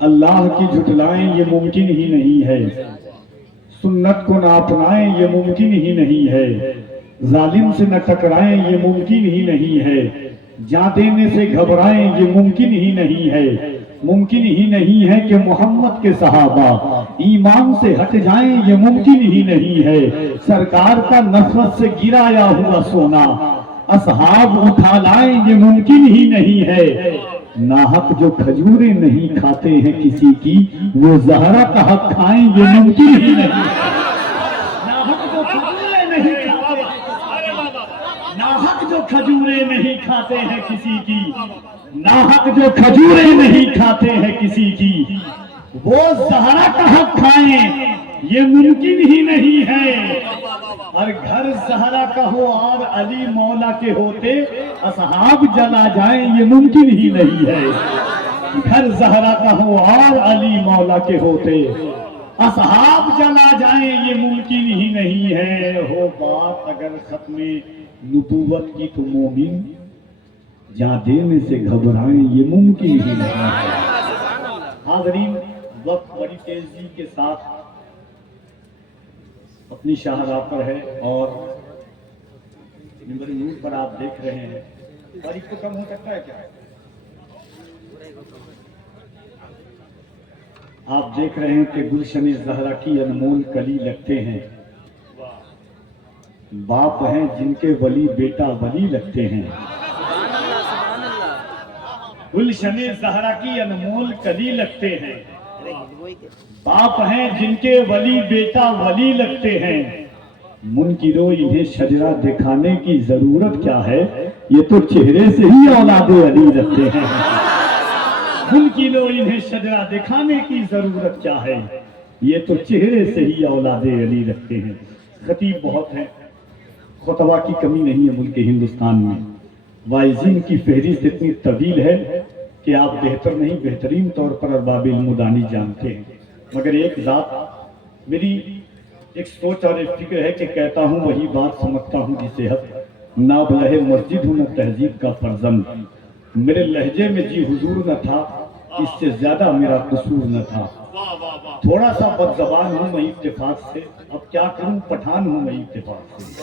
اللہ کی جھٹلائیں یہ ممکن ہی نہیں ہے، سنت کو نہ اپنائیں یہ ممکن ہی نہیں ہے، ظالم سے نہ ٹکرائیں یہ ممکن ہی نہیں ہے، جان دینے سے گھبرائیں یہ ممکن ہی نہیں ہے، ممکن ہی نہیں ہے کہ محمد کے صحابہ ایمان سے ہٹ جائیں یہ ممکن ہی نہیں ہے، سرکار کا نفرت سے گرایا ہوا سونا اصحاب اٹھا لائیں یہ ممکن ہی نہیں ہے، ناحق جو کھجوریں نہیں کھاتے ہیں کسی کی وہ زہرا کا حق کھائیں یہ ممکن ہی نہیں ہے، ناحق جو کھجوریں نہیں کھاتے ہیں، ناحق جو کھجوریں نہیں کھاتے ہیں کسی کی، ناحق جو کھجوریں نہیں کھاتے ہیں کسی کی وہ زہرا کا حق کھائیں یہ ممکن ہی نہیں ہے، اور گھر زہرا کا ہو اور علی مولا کے ہوتے اصحاب جلا جائیں یہ ممکن ہی نہیں ہے، گھر زہرا کا ہو اور علی مولا کے ہوتے اصحاب جلا جائیں یہ ممکن ہی نہیں ہے، ہو بات اگر ختم نبوت کی تو مومن جان دینے سے گھبرائیں یہ ممکن ہی نہیں ہے۔ حاضرین، وقت بڑی تیزی کے ساتھ اپنی شاہراہ پر ہے اور منبر نور پر آپ دیکھ رہے ہیں، تاریخ تو کم ہو سکتا ہے کیا؟ آپ دیکھ رہے ہیں کہ گلشن زہرا کی انمول کلی لگتے ہیں، باپ ہیں جن کے ولی بیٹا ولی لگتے ہیں، گلشن زہرا کی انمول کلی لگتے ہیں، باپ ہیں جن کے ولی بیٹا ولی لگتے ہیں، منکرو انہیں شجرہ دکھانے کی ضرورت کیا ہے، یہ تو چہرے سے ہی اولاد علی لگتے ہیں، منکرو انہیں شجرہ دکھانے کی ضرورت کیا ہے، یہ تو چہرے سے ہی اولاد علی لگتے ہیں۔ خطیب بہت ہیں، خطبہ کی کمی نہیں ہے ملک ہندوستان میں، واعظین کی فہرست اتنی طویل ہے کہ آپ بہتر نہیں بہترین طور پر ارباب علم و دانی جانتے ہیں، مگر ایک ذات میری ایک سوچ اور ایک فکر ہے کہ کہتا ہوں وہی بات سمجھتا ہوں جسے حق، نہ بلہ مسجد ہوں نہ تہذیب کا فرزند، میرے لہجے میں جی حضور نہ تھا، اس سے زیادہ میرا قصور نہ تھا، تھوڑا سا بد زبان ہوں میں اتفاق سے، اب کیا کروں پٹھان ہوں میں اتفاق سے،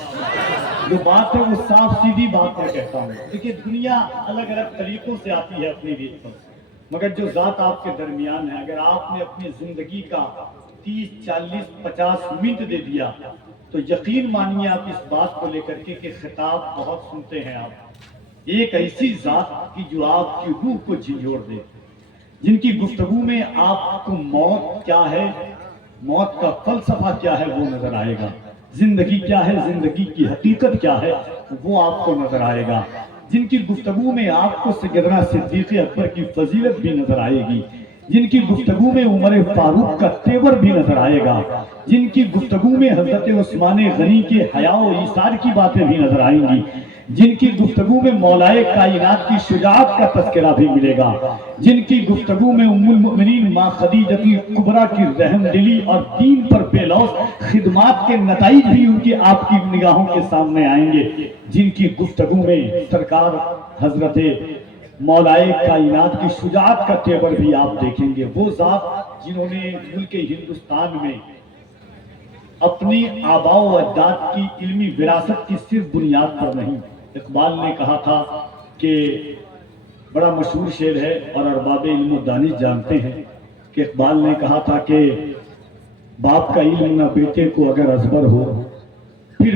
جو بات ہے وہ صاف سیدھی بات میں کہتا ہوں، دیکھیے دنیا الگ الگ طریقوں سے آتی ہے اپنی ریت پر، مگر جو ذات آپ کے درمیان ہے، اگر آپ نے اپنی زندگی کا 30 40 50 منٹ دے دیا تو یقین مانیے آپ اس بات کو لے کر کے کہ خطاب بہت سنتے ہیں آپ، ایک ایسی ذات کی جو آپ کی روح کو جھنجھوڑ دے، جن کی گفتگو میں آپ کو موت کیا ہے، موت کا فلسفہ کیا ہے وہ نظر آئے گا، زندگی کیا ہے، زندگی کی حقیقت کیا ہے وہ آپ کو نظر آئے گا، جن کی گفتگو میں آپ کو سیدنا صدیق اکبر کی فضیلت بھی نظر آئے گی، جن کی گفتگو میں عمر فاروق کا تیور بھی نظر آئے گا، جن کی گفتگو میں حضرت عثمان غنی کے حیا و ایثار کی باتیں بھی نظر آئیں گی، جن کی گفتگو میں مولائے کائنات کی شجاعت کا تذکرہ بھی ملے گا، جن کی گفتگو میں ام المؤمنین ماں خدیجہ کبریٰ کی رحم دلی اور دین پر بے لوث خدمات کے نتائج بھی ان کی آپ کی نگاہوں کے سامنے آئیں گے، جن کی گفتگو میں سرکار حضرت مولائے کائنات کی شجاعت کا تیور بھی آپ دیکھیں گے، وہ ذات جنہوں نے ملک ہندوستان میں اپنی آباء و اجداد کی علمی وراثت کی صرف بنیاد پر نہیں، اقبال نے کہا تھا کہ بڑا مشہور شعر ہے اور ارباب علم و دانش جانتے ہیں کہ اقبال نے کہا تھا کہ باپ کا علم نہ بیٹے کو اگر ازبر ہو، پھر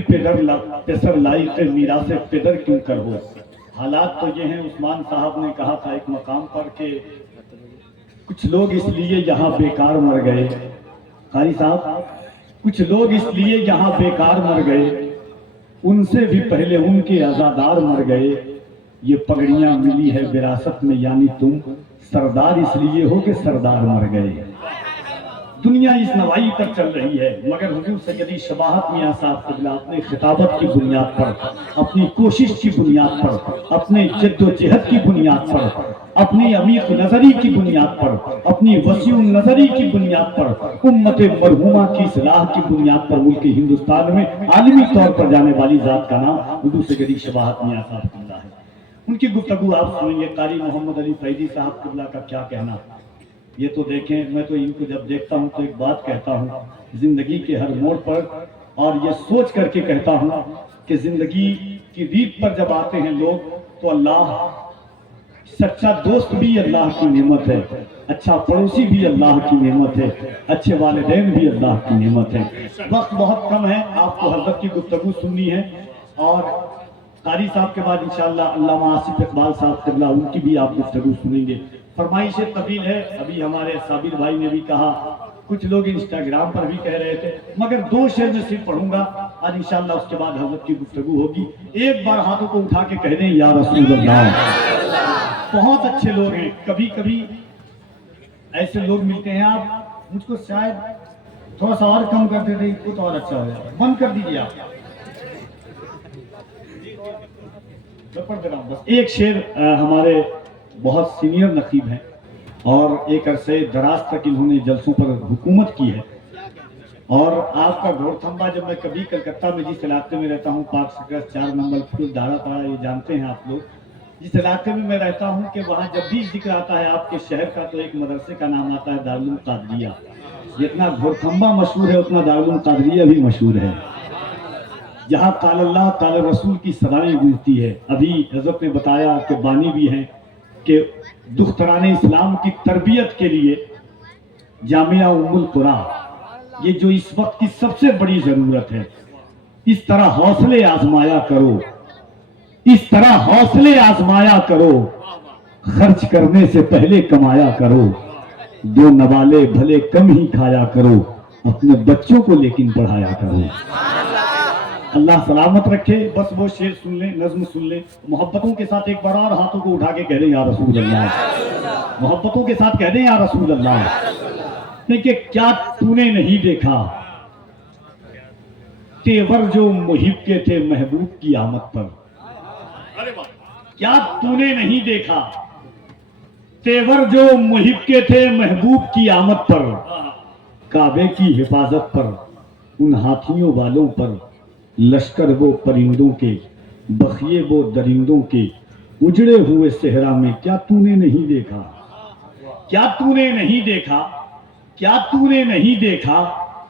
پسر لائق میراث پدر کیوں کر ہو، حالات تو یہ ہیں، عثمان صاحب نے کہا تھا ایک مقام پر کہ کچھ لوگ اس لیے یہاں بیکار مر گئے، قاری صاحب کچھ لوگ اس لیے یہاں بیکار مر گئے، ان سے بھی پہلے ان کے عزادار مر گئے، یہ پگڑیاں ملی ہے وراثت میں یعنی تم سردار اس لیے ہو کہ سردار مر گئے۔ دنیا اس نوائی پر چل رہی ہے مگر حضور سیدی شباہت میاں صاحب قبلہ اپنے خطابت کی بنیاد پر، اپنی کوشش کی بنیاد پر، اپنے جد و جہد کی بنیاد پر، اپنی عمیق نظری کی بنیاد پر، اپنی وسیع نظری کی بنیاد پر، امت مرحومہ کی اصلاح کی بنیاد پر ملک ہندوستان میں عالمی طور پر جانے والی ذات کا نام حضور سیدی شباہت میاں صاحب قبلہ ہے۔ ان کی گفتگو آپ سنیں گے، قاری محمد علی فیضی صاحب قبلہ کا کیا کہنا، یہ تو دیکھیں، میں تو ان کو جب دیکھتا ہوں تو ایک بات کہتا ہوں زندگی کے ہر موڑ پر، اور یہ سوچ کر کے کہتا ہوں کہ زندگی کی ریت پر جب آتے ہیں لوگ تو اللہ، سچا دوست بھی اللہ کی نعمت ہے، اچھا پڑوسی بھی اللہ کی نعمت ہے، اچھے والدین بھی اللہ کی نعمت ہے۔ وقت بہت کم ہے، آپ کو حضرت کی گفتگو سننی ہے، اور قاری صاحب کے بعد انشاءاللہ علامہ آصف اقبال صاحب قبلہ ان کی بھی آپ گفتگو سنیں گے۔ فرمائش طویل ہے، ابھی ہمارے صابر بھائی نے بھی کہا، کچھ لوگ انسٹاگرام پر بھی کہہ رہے تھے، مگر 2 شعر میں صرف پڑھوں گا اور انشاءاللہ اس کے بعد حضرت کی گفتگو ہوگی۔ ایک بار ہاتھوں کو اٹھا کے کہہ دیں یا رسول اللہ۔ بہت اچھے لوگ ہیں، کبھی کبھی ایسے لوگ ملتے ہیں، آپ مجھ کو شاید تھوڑا سا اور کم کرتے تھے، کچھ اور اچھا ہو جائے، بند کر دیجیے آپ۔ پڑھ دے رہا ہوں بس ایک شعر، ہمارے بہت سینئر نقیب ہیں اور ایک عرصے دراز تک انہوں نے جلسوں پر حکومت کی ہے، اور آپ کا گھوڑ تھمبا، جب میں کبھی کلکتہ میں جس علاقے میں رہتا ہوں، پارک سرکس 4 نمبر پھول دارا پڑا، یہ جانتے ہیں آپ لوگ، جس علاقے میں میں رہتا ہوں کہ وہاں جب بھی ذکر آتا ہے آپ کے شہر کا تو ایک مدرسے کا نام آتا ہے دارالعلوم قادریہ۔ جتنا گھوڑ تھمبا مشہور ہے اتنا دارالعلوم قادریہ بھی مشہور ہے، جہاں قال اللہ قال رسول کی صدائیں گونجتی ہے۔ ابھی حضرت نے بتایا کہ بانی بھی ہیں کہ دختران اسلام کی تربیت کے لیے جامعہ ام القرا، یہ جو اس وقت کی سب سے بڑی ضرورت ہے، اس طرح حوصلے آزمایا کرو، اس طرح حوصلے آزمایا کرو، خرچ کرنے سے پہلے کمایا کرو، 2 نوالے بھلے کم ہی کھایا کرو، اپنے بچوں کو لیکن پڑھایا کرو۔ اللہ سلامت رکھے۔ بس وہ شعر سن لیں، نظم سن لیں، محبتوں کے ساتھ ایک بار اور ہاتھوں کو اٹھا کے کہہ دیں یا رسول اللہ، محبتوں کے ساتھ کہہ دیں یا رسول اللہ۔ کہ کیا تو نے نہیں دیکھا تیور جو محب کے تھے محبوب کی آمد پر، کیا تو نے نہیں دیکھا تیور جو محب کے تھے محبوب کی آمد پر، کعبے کی حفاظت پر، ان ہاتھیوں والوں پر، لشکر وہ پرندوں کے، بخیے وہ درندوں کے، اجڑے ہوئے صحرا میں کیا تو نے نہیں دیکھا، کیا تو نے نہیں دیکھا، کیا تو نے نہیں دیکھا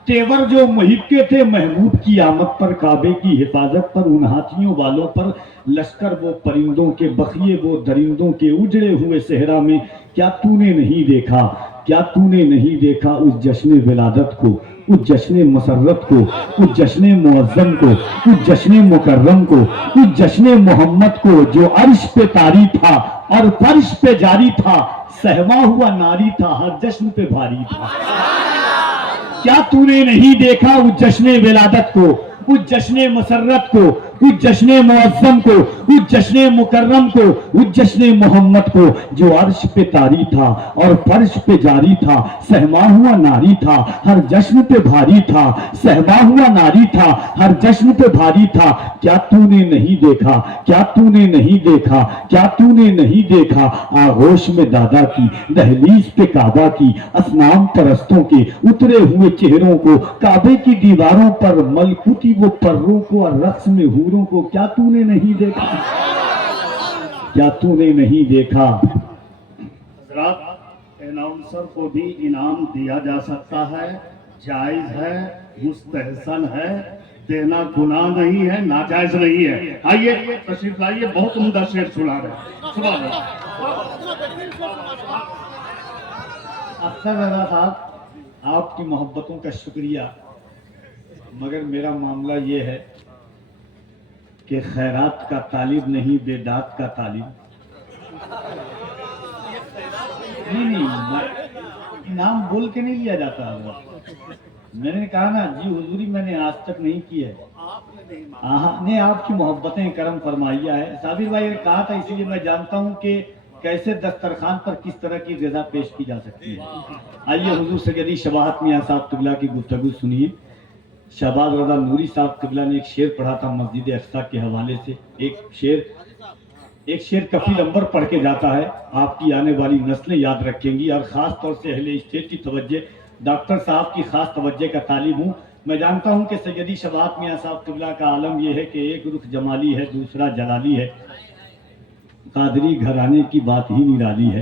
تیور جو محب کے تھے محبوب کی آمد پر، کعبے کی حفاظت پر، ان ہاتھیوں والوں پر، لشکر وہ پرندوں کے، بخیے وہ درندوں کے، اجڑے ہوئے صحرا میں کیا تو نے نہیں دیکھا، کیا تو نے نہیں دیکھا اس جشن ولادت کو، اس جشن مسرت کو، اس جشن معظم کو، اس جشن مکرم کو، اس جشن محمد کو جو عرش پہ طاری تھا اور فرش پہ جاری تھا، سہما ہوا ناری تھا ہر جشن پہ بھاری تھا۔ کیا تو نے نہیں دیکھا اس جشن ولادت کو، اس جشن مسرت کو، اس جشن معظم کو، اس جشن مکرم کو، اس جشن محمد کو جو عرش پہ طاری تھا اور فرش پہ جاری تھا، سہما ہوا ناری تھا ہر جشن پہ بھاری تھا، سہما ہوا ناری تھا ہر جشن پہ بھاری تھا۔ کیا تو نے نہیں دیکھا، کیا تو نے نہیں دیکھا، کیا تو نے نہیں دیکھا آغوش میں دادا کی، دہلیز پہ کعبہ کی، اصنام پرستوں کے اترے ہوئے چہروں کو، کعبے کی دیواروں پر ملکوتی وہ پروں کو اور رقص میں حوروں کو، کیا تو نے نہیں دیکھا، کیا تو نے نہیں دیکھا۔ حضرات، اناؤنسر کو بھی انعام دیا جا سکتا ہے، جائز ہے، مستحسن ہے، دینا گناہ نہیں ہے، ناجائز نہیں ہے۔ آئیے تشریف لائیے، بہت عمدہ شعر سنا رہے ہیں۔ سبحان اللہ۔ اختر رضا صاحب، آپ کی محبتوں کا شکریہ، مگر میرا معاملہ یہ ہے کہ خیرات کا طالب نہیں، بیداد کا طالب نہیں، انعام بول کے نہیں لیا جاتا حضرت۔ میں نے کہا نا جی حضوری میں نے آج تک نہیں کی ہے، نے آپ کی محبتیں کرم فرمائیہ ہے۔ صابر بھائی نے کہا تھا، اسی لیے میں جانتا ہوں کہ کیسے دسترخوان پر کس طرح کی غذا پیش کی جا سکتی ہے۔ آئیے حضور سیدی شباہت میاں صاحب قبلہ کی گفتگو سنیے۔ شہباز رضا نوری صاحب قبلہ نے ایک شعر پڑھا تھا مسجد اقصیٰ کے حوالے سے، ایک شعر کفیل انبر پڑھ کے جاتا ہے، آپ کی آنے والی نسلیں یاد رکھیں گی، اور خاص طور سے اہل اسٹیٹ کی توجہ، ڈاکٹر صاحب کی خاص توجہ کا طالب ہوں۔ میں جانتا ہوں کہ سیدی شباہت میاں صاحب قبلہ کا عالم یہ ہے کہ ایک رخ جمالی ہے، دوسرا جلالی ہے، قادری گھرانے کی بات ہی نرالی ہے۔